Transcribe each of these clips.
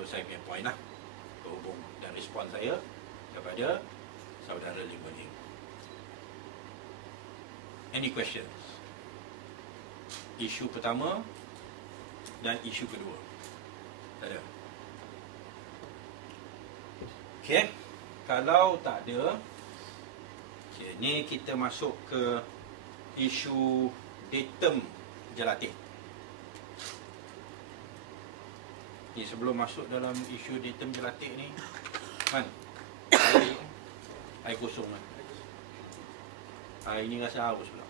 So saya punya point lah berhubung dan respon saya kepada saudara Lim Wen Eng. Any questions? Isu pertama dan isu kedua. Tak ada? Okey, kalau tak ada, okay, ni kita masuk ke isu datum jelatin. Ni sebelum masuk dalam isu datum jelatin ni, Man, air kosong kan? Air ni rasa haus pula.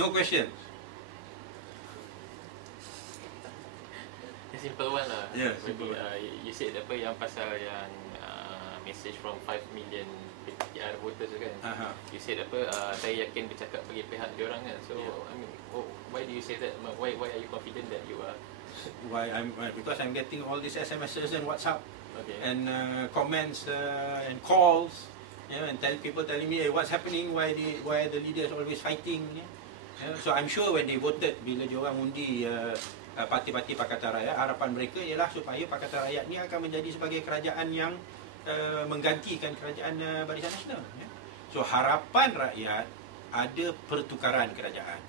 No questions? Simple one lah. Yeah, simple. You said apa yang pasal yang message from 5 million PTR voters tu kan. You said apa saya yakin bercakap bagi pihak diorang kan. So I mean, why do you say that? Why are you confident that you are? Because I'm getting all these SMSs and WhatsApp, Okay. and comments and calls, and telling me, hey, what's happening? Why the leaders always fighting? So I'm sure when they voted, bila diorang undi parti-parti Pakatan Rakyat, harapan mereka ialah supaya Pakatan Rakyat ni akan menjadi sebagai kerajaan yang menggantikan kerajaan Barisan Nasional. So harapan rakyat ada pertukaran kerajaan,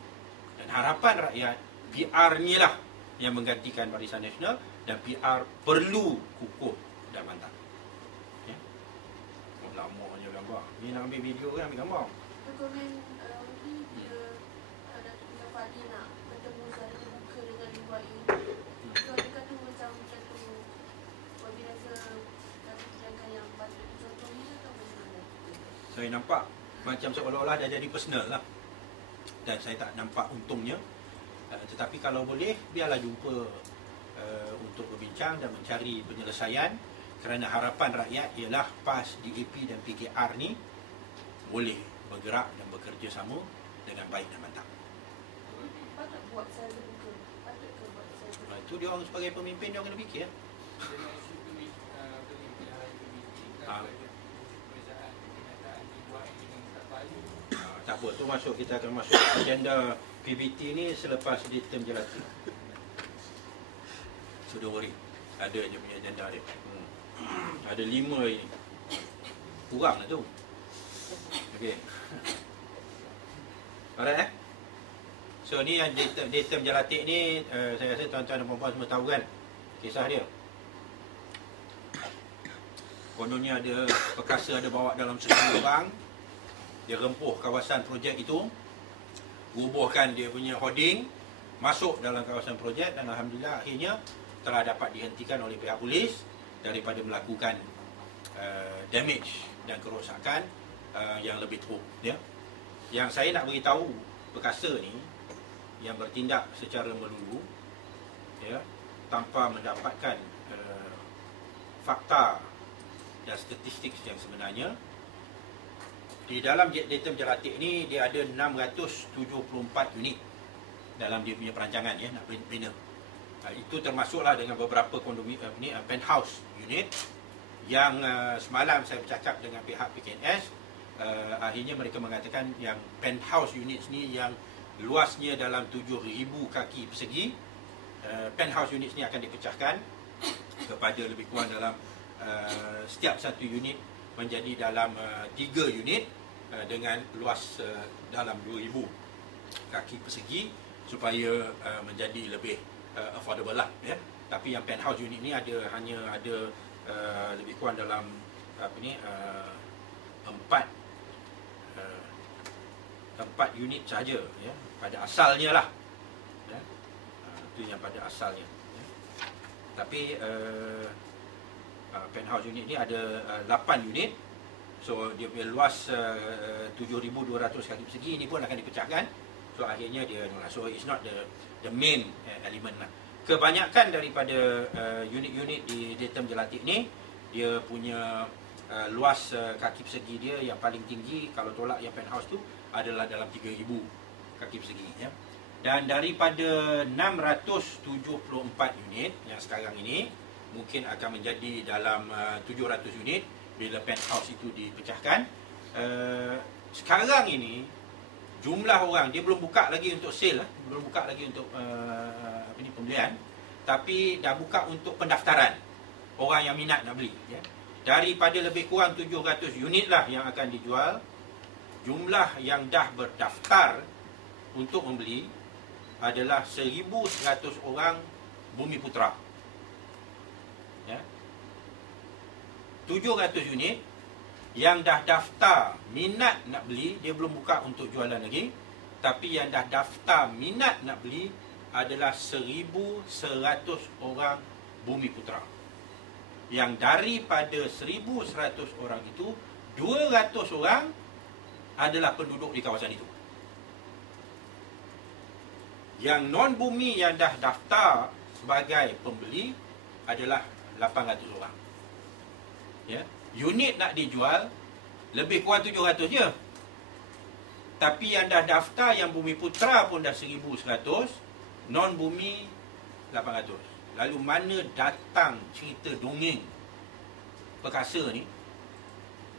dan harapan rakyat PR-nya lah yang menggantikan Barisan Nasional, dan PR perlu kukuh dan mantap. Lama je gambar. Ni nak ambil video kan, ambil gambar. Komen ni dia Datuk Mia Fadli nak bertemu secara terbuka dengan Lim Wen Eng. So dia kata macam tu, bagi rasa tindakan yang patut dicontohi atau bagaimana? Saya nampak macam seolah-olah dah jadi personal lah, dan saya tak nampak untungnya. Tetapi kalau boleh, biarlah jumpa untuk berbincang dan mencari penyelesaian, kerana harapan rakyat ialah PAS, DAP dan PKR ni boleh bergerak dan bekerja sama dengan baik dan mantap. Patut buat secara terbuka. Patut ke buat secara terbuka? Itu dia orang sebagai pemimpin, dia orang kena fikir. Tak apa, tu masuk, kita akan masuk agenda PBT ni selepas datum jelatin. So don't worry, ada je punya agenda dia. Ada 5 ini. Kurang lah tu. Okey. Alright. So ni yang datum jelatin ni, saya rasa tuan-tuan dan puan-puan semua tahu kan kisah dia. Kononnya ada perkasa ada bawa dalam 1,000 orang. Dia rempuh kawasan projek itu, rubuhkan dia punya hoarding, masuk dalam kawasan projek, dan alhamdulillah akhirnya telah dapat dihentikan oleh pihak polis daripada melakukan damage dan kerosakan yang lebih teruk. Yang saya nak beritahu, perkasa ni yang bertindak secara melulu, tanpa mendapatkan fakta dan statistik yang sebenarnya. Di dalam datum jelatik ni, dia ada 674 unit dalam dia punya perancangan, nak bina. Itu termasuklah dengan beberapa penthouse unit yang semalam saya bercakap dengan pihak PKNS. Akhirnya mereka mengatakan yang penthouse units ni yang luasnya dalam 7,000 kaki persegi, penthouse units ni akan dipecahkan kepada lebih kurang dalam setiap satu unit menjadi dalam 3 unit dengan luas dalam 2,000 kaki persegi supaya menjadi lebih affordable lah. Tapi yang penthouse unit ni hanya ada lebih kurang dalam 4 unit saja, pada asalnya lah. Itu yang pada asalnya. Tapi penthouse unit ni ada 8 unit. So dia punya luas 7,200 kaki persegi ni pun akan dipecahkan. So akhirnya dia, so it's not the main element lah. Kebanyakan daripada unit-unit di datum jelatik ni, dia punya luas kaki persegi dia yang paling tinggi kalau tolak yang penthouse tu adalah dalam 3,000 kaki persegi. Dan daripada 674 unit yang sekarang ini, mungkin akan menjadi dalam 700 unit bila penthouse itu dipecahkan. Sekarang ini jumlah orang, dia belum buka lagi untuk sale, belum buka lagi untuk pembelian, tapi dah buka untuk pendaftaran orang yang minat nak beli, ya. Daripada lebih kurang 700 unit lah yang akan dijual, jumlah yang dah berdaftar untuk membeli adalah 1,100 orang Bumiputera, ya. 700 unit yang dah daftar minat nak beli, dia belum buka untuk jualan lagi, tapi yang dah daftar minat nak beli adalah 1,100 orang Bumiputera. Yang daripada 1,100 orang itu, 200 orang adalah penduduk di kawasan itu. Yang non-bumi yang dah daftar sebagai pembeli adalah 800 orang. Ya. Unit nak dijual lebih kurang 700 je. Tapi yang dah daftar, yang Bumiputera pun dah 1,100, non-bumi 800. Lalu mana datang cerita dongeng perkasa ni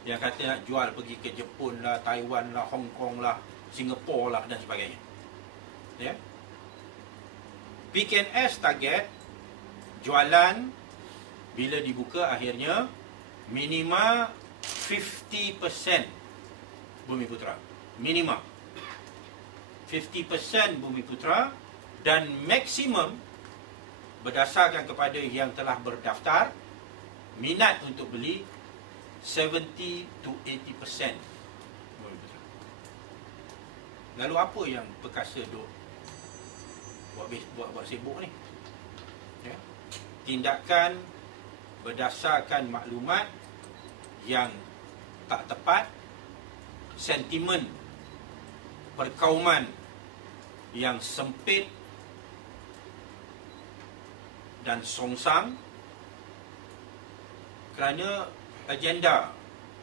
yang kata nak jual pergi ke Jepun lah, Taiwan lah, Hong Kong lah, Singapura lah dan sebagainya, ya. PKNS target jualan bila dibuka akhirnya minima 50% Bumiputera. Minima 50% Bumiputera, dan maksimum berdasarkan kepada yang telah berdaftar minat untuk beli 70 to 80%. Lalu apa yang perkasa duk buat sibuk ni, ya? Tindakan berdasarkan maklumat yang tak tepat, sentimen perkauman yang sempit dan songsang kerana agenda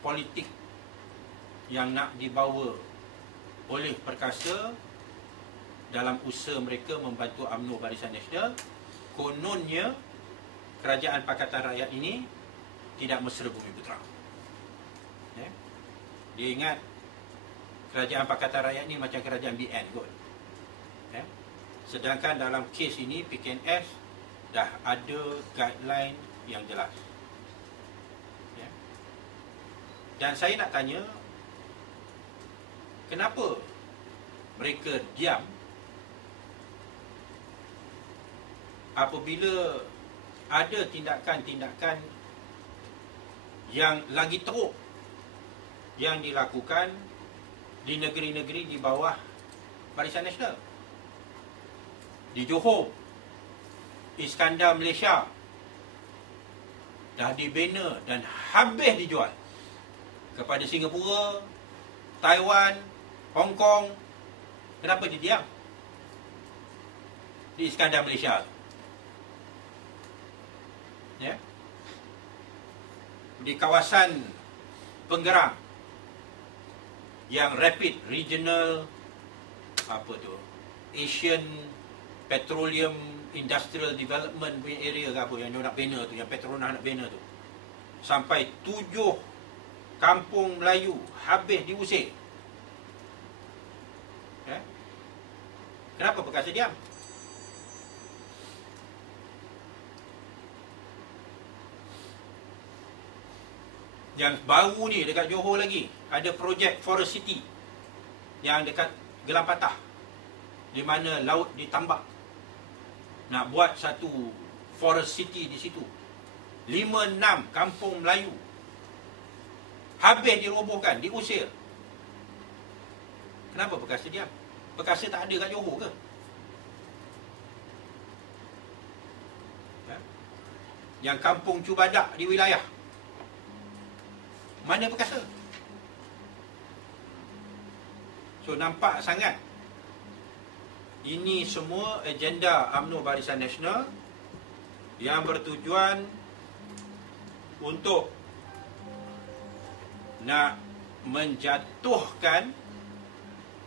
politik yang nak dibawa oleh perkasa dalam usaha mereka membantu UMNO Barisan Nasional. Kononnya Kerajaan Pakatan Rakyat ini tidak mesra Bumiputera, ya. Dia ingat Kerajaan Pakatan Rakyat ni macam kerajaan BN kot, ya. Sedangkan dalam kes ini PKNS dah ada guideline yang jelas, ya. Dan saya nak tanya, kenapa mereka diam apabila ada tindakan-tindakan yang lagi teruk yang dilakukan di negeri-negeri di bawah Barisan Nasional. Di Johor, Iskandar Malaysia dah dibina dan habis dijual kepada Singapura, Taiwan, Hong Kong. Kenapa dia diam di Iskandar Malaysia, ya? Di kawasan penggerak yang Rapid Regional Asian Petroleum Industrial Development area ke apa yang dia nak bina tu, yang Petronas nak bina tu, sampai 7 kampung Melayu habis diusir, ya? Kenapa perkasa diam? Yang baru ni dekat Johor lagi ada projek Forest City yang dekat Gelang Patah, di mana laut ditambak. Nak buat satu Forest City di situ. 5-6 kampung Melayu habis dirobohkan, diusir. Kenapa perkasa diam? Perkasa tak ada kat Johor ke? Yang kampung Cubadak di wilayah, mana perkasa? So nampak sangat ini semua agenda UMNO Barisan Nasional yang bertujuan untuk nak menjatuhkan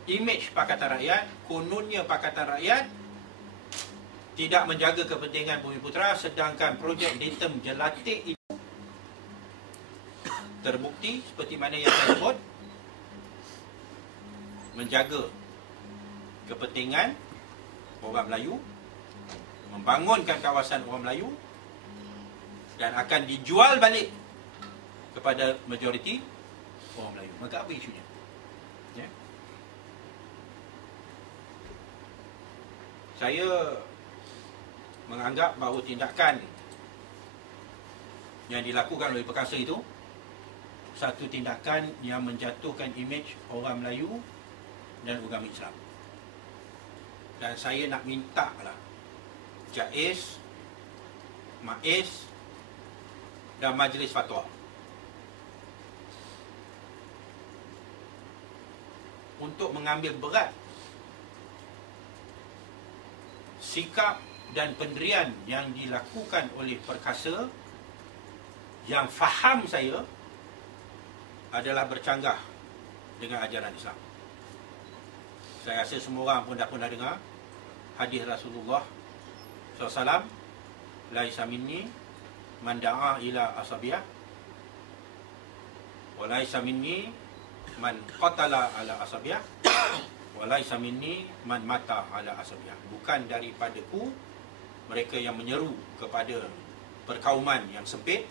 imej Pakatan Rakyat. Kononnya Pakatan Rakyat tidak menjaga kepentingan Bumiputera, sedangkan projek Datum Jelatik itu terbukti seperti mana yang saya sebut, menjaga kepentingan orang Melayu membangunkan kawasan orang Melayu dan akan dijual balik kepada majoriti orang Melayu. Maka apa isunya? Ya. Saya menganggap bahawa tindakan yang dilakukan oleh perkasa itu satu tindakan yang menjatuhkan imej orang Melayu dan agama Islam. Dan saya nak minta lah JAIS, MAIS dan Majlis Fatwa untuk mengambil berat sikap dan pendirian yang dilakukan oleh perkasa yang faham saya adalah bercanggah dengan ajaran Islam. Saya rasa semua orang pun dah pernah dengar hadis Rasulullah SAW, laisa minni man da'a ila asabiyah wa laisa minni man qatala ala asabiyah wa laisa minni man mata ala asabiyah. Bukan daripadaku mereka yang menyeru kepada perkauman yang sempit,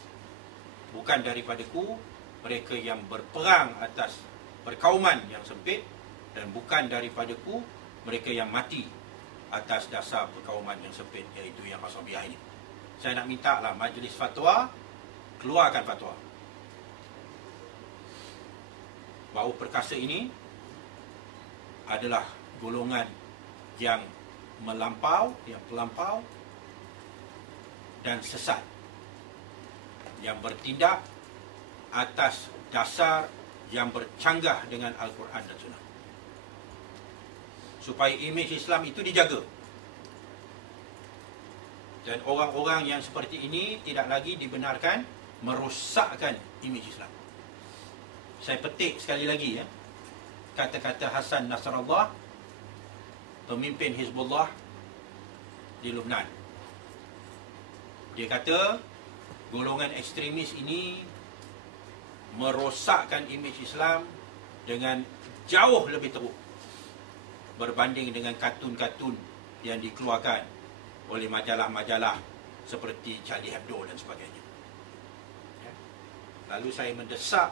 bukan daripadaku mereka yang berperang atas perkauman yang sempit, dan bukan daripadaku mereka yang mati atas dasar perkauman yang sempit, iaitu yang asabiyah ini. Saya nak minta lah Majlis Fatwa keluarkan fatwa bahawa perkasa ini adalah golongan yang melampau, yang terlampau dan sesat, yang bertindak atas dasar yang bercanggah dengan Al-Quran dan Sunnah, supaya imej Islam itu dijaga. Dan orang-orang yang seperti ini tidak lagi dibenarkan merosakkan imej Islam. Saya petik sekali lagi ya, kata-kata Hasan Nasrallah, pemimpin Hizbullah di Lebanon. Dia kata golongan ekstremis ini merosakkan imej Islam dengan jauh lebih teruk berbanding dengan kartun-kartun yang dikeluarkan oleh majalah-majalah seperti Charlie Hebdo dan sebagainya. Ya. Lalu saya mendesak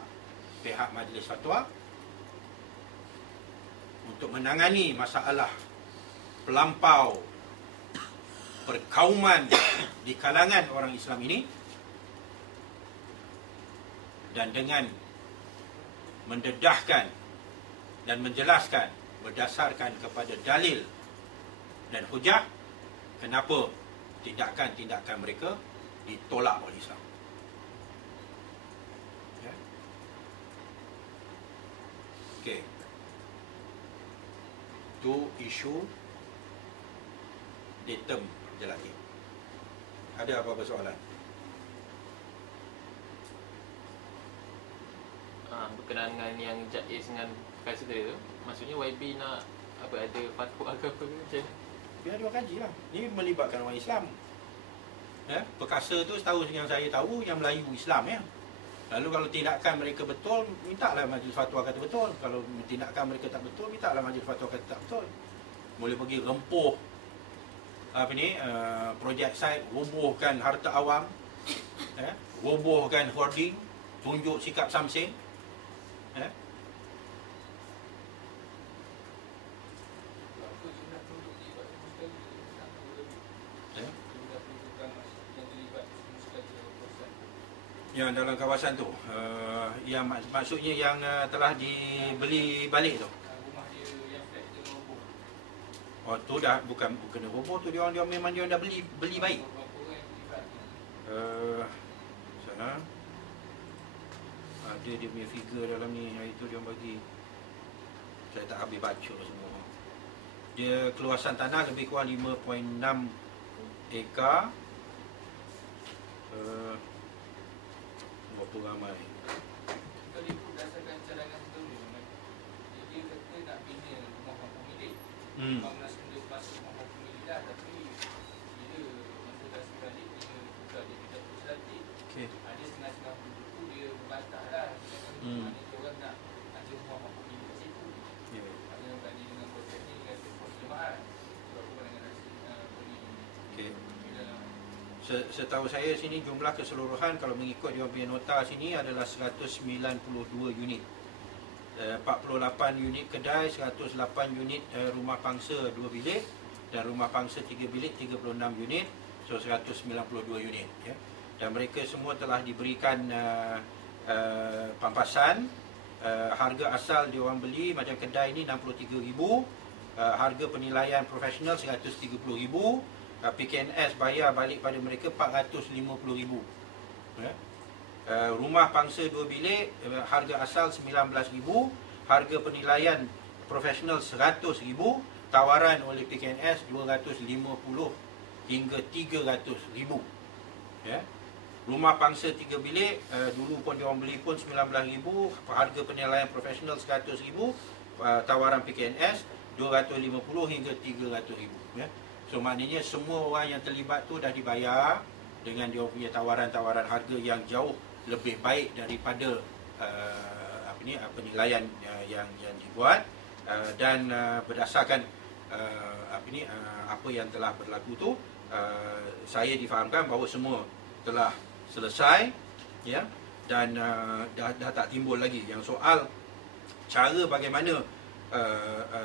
pihak Majlis Fatwa untuk menangani masalah pelampau perkauman di kalangan orang Islam ini, dan dengan mendedahkan dan menjelaskan berdasarkan kepada dalil dan hujah kenapa tindakan-tindakan mereka ditolak oleh Islam. Ya. Okey. Itu isu datum jelati. Ada apa-apa soalan? Berkenaan dengan yang JAIS dengan perkasa tadi tu, maksudnya YB nak apa, ada fatwa ke apa macam ni? Biar dia kaji lah. Ini melibatkan orang Islam. Ya, perkasa tu setahu yang saya tahu yang Melayu Islam ya. Lalu kalau tindakan mereka betul, mintalah Majlis Fatwa kata betul. Kalau tindakan mereka tak betul, mintalah Majlis Fatwa kata tak betul. Boleh pergi rempuh apa ni, projek site, robohkan harta awam, ya, robohkan hoarding, tunjuk sikap Samsin. Ya. Yang dalam kawasan tu, yang maksudnya yang telah dibeli balik tu. Oh tu dah bukan roboh tu, dia memang dia dah beli baik. Sana ada dia punya figure dalam ni, hari tu dia bagi. Saya tak habis baca semua. Dia keluasan tanah lebih kurang 5.6 ekar. Berapa ramai? Kalau berdasarkan cadangan sebelum ni, dia kata nak bina rumah kampung milik. Bangunan semula masuk rumah kampung milik dah, tapi bila masa dah sekali dia buka dia tidak berselantik. Ada setengah-setengah penduduk tu dia berbantah lah. Maknanya orang nak ada rumah kampung milik kat situ. Ada yang berani dengan konsep ni, dengan konsep jemaah. Sebab apa dengan nasi beli. Okay. Setahu saya sini jumlah keseluruhan kalau mengikut dia punya nota sini adalah 192 unit. 48 unit kedai, 108 unit rumah pangsa 2 bilik dan rumah pangsa 3 bilik 36 unit. So 192 unit ya. Dan mereka semua telah diberikan pampasan. Harga asal dia orang beli macam kedai ni 63,000. Harga penilaian profesional 130,000. PKNS bayar balik pada mereka 450,000 ya. Rumah pangsa 2 bilik harga asal 19,000, harga penilaian profesional 100,000, tawaran oleh PKNS 250 hingga 300,000 ya. Rumah pangsa 3 bilik dulu pun dia orang beli pun 19,000, harga penilaian profesional 100,000, tawaran PKNS 250 hingga 300,000 ya. So maknanya semua orang yang terlibat tu dah dibayar dengan dia punya tawaran-tawaran harga yang jauh lebih baik daripada penilaian yang dibuat, dan berdasarkan apa yang telah berlaku tu, saya difahamkan bahawa semua telah selesai ya, dan dah tak timbul lagi yang soal cara bagaimana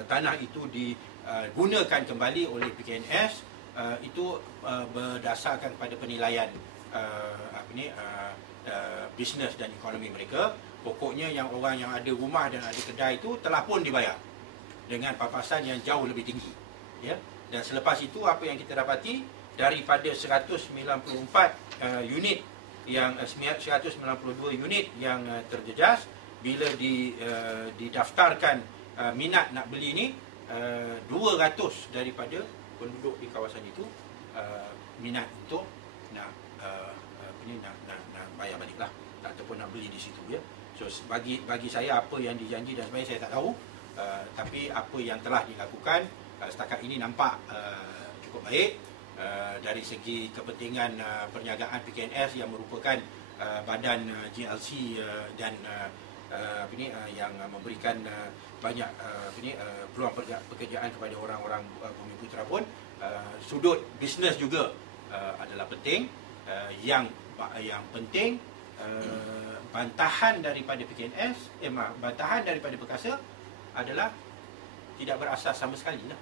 tanah itu digunakan kembali oleh PKNS. Itu berdasarkan pada penilaian bisnes dan ekonomi mereka. Pokoknya yang orang yang ada rumah dan ada kedai itu telah pun dibayar dengan papasan yang jauh lebih tinggi ya. Dan selepas itu apa yang kita dapati, daripada 194 unit yang 192 unit yang terjejas, bila didaftarkan minat nak beli ni, 200 daripada penduduk di kawasan itu minat untuk nak bayar balik lah, ataupun nak beli di situ ya. So bagi saya apa yang dijanji dan sebenarnya saya tak tahu, tapi apa yang telah dilakukan setakat ini nampak cukup baik dari segi kepentingan perniagaan PKNS yang merupakan badan GLC dan yang memberikan banyak peluang pekerjaan kepada orang-orang Bumi Putra pun. Sudut bisnes juga adalah penting. Yang penting bantahan daripada PKNS, bantahan daripada Perkasa adalah tidak berasas sama sekali lah.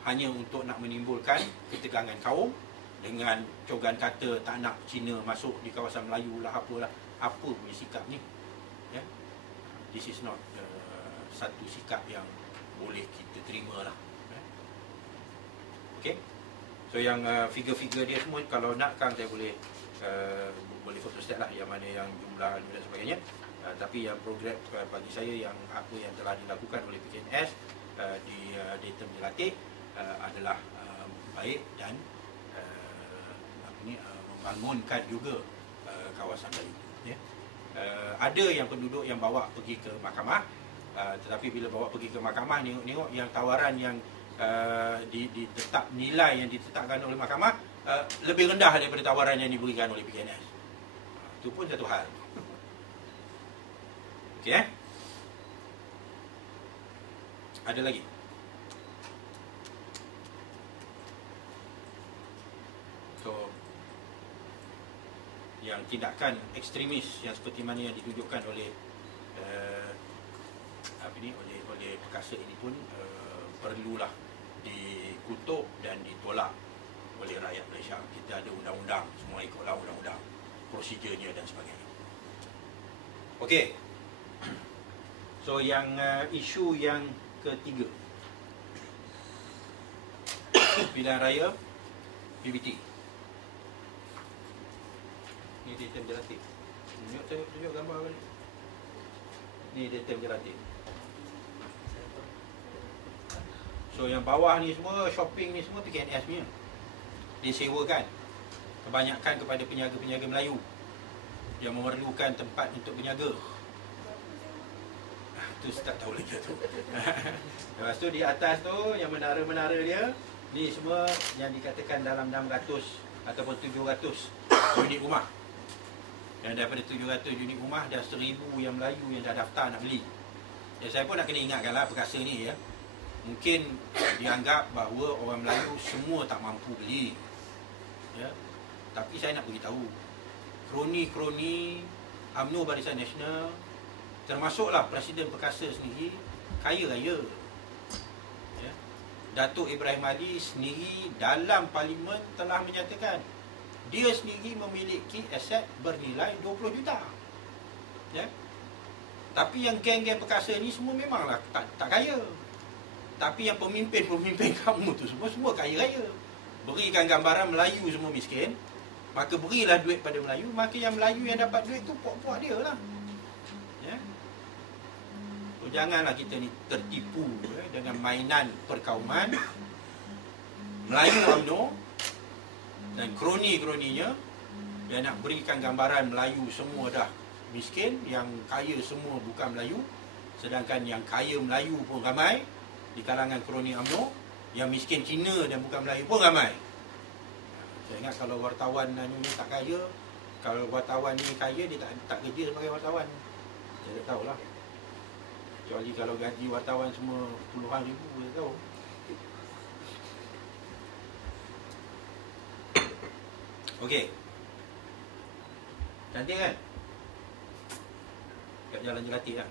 Hanya untuk nak menimbulkan ketegangan kaum dengan cogan kata tak nak Cina masuk di kawasan Melayu lah, apalah. Apa punya sikap ni ya? This is not satu sikap yang boleh kita terima lah ya? Okay. So yang figure-figure dia semua kalau nak kan saya boleh photostat lah yang mana yang jumlah dan sebagainya. Tapi yang program bagi saya yang apa yang telah dilakukan oleh PKNS di Datum Jelatik adalah baik dan membangunkan juga kawasan Melayu ya. Ada yang penduduk yang bawa pergi ke mahkamah, tetapi bila bawa pergi ke mahkamah, tengok yang tawaran yang ditetap, nilai yang ditetapkan oleh mahkamah lebih rendah daripada tawaran yang diberikan oleh PKNS. Itu pun satu hal. Okey Ada lagi? So yang tindakan ekstremis yang seperti mana yang ditunjukkan oleh oleh Perkasa ini pun perlulah dikutuk dan ditolak oleh rakyat Malaysia. Kita ada undang-undang, semua ikutlah undang-undang, prosedurnya dan sebagainya. Okey. So yang isu yang ketiga, pilihan raya PBT. Ni Datum Jelatik. Tunjuk gambar balik. Ni Datum Jelatik. So yang bawah ni semua, shopping ni semua PKNS punya. Disewakan kebanyakan kepada peniaga-peniaga Melayu yang memerlukan tempat untuk berniaga. Tu saya tak tahu lagi tu. Lepas tu di atas tu yang menara-menara dia, ni semua yang dikatakan dalam 600 ataupun 700 unit rumah. Dan daripada 700 unit rumah dah 1,000 yang Melayu yang dah daftar nak beli. Dan saya pun nak kena ingatkanlah Perkasa ni ya. Mungkin dianggap bahawa orang Melayu semua tak mampu beli. Ya. Tapi saya nak beritahu, kroni-kroni UMNO Barisan Nasional, termasuklah Presiden Perkasa sendiri, kaya raya. Ya. Datuk Ibrahim Ali sendiri dalam parlimen telah menyatakan dia sendiri memiliki aset bernilai 20 juta. Ya. Tapi yang geng-geng perkasa ni semua memanglah tak kaya. Tapi yang pemimpin-pemimpin kamu tu semua kaya raya. Berikan gambaran Melayu semua miskin, maka berilah duit pada Melayu, maka yang Melayu yang dapat duit tu puak-puak dia lah. Ya. So, janganlah kita ni tertipu dengan mainan perkauman Melayu UMNO dan kroni-kroninya yang nak berikan gambaran Melayu semua dah miskin, yang kaya semua bukan Melayu, sedangkan yang kaya Melayu pun ramai di kalangan kroni UMNO, yang miskin Cina dan bukan Melayu pun ramai. Saya ingat kalau wartawan ni tak kaya, kalau wartawan ni kaya, dia tak kerja sebagai wartawan. Saya tak tahulah. Kecuali kalau gaji wartawan semua puluhan ribu, saya tahu. Okey. Cantik kan? Kat Jalan Jelatik kan?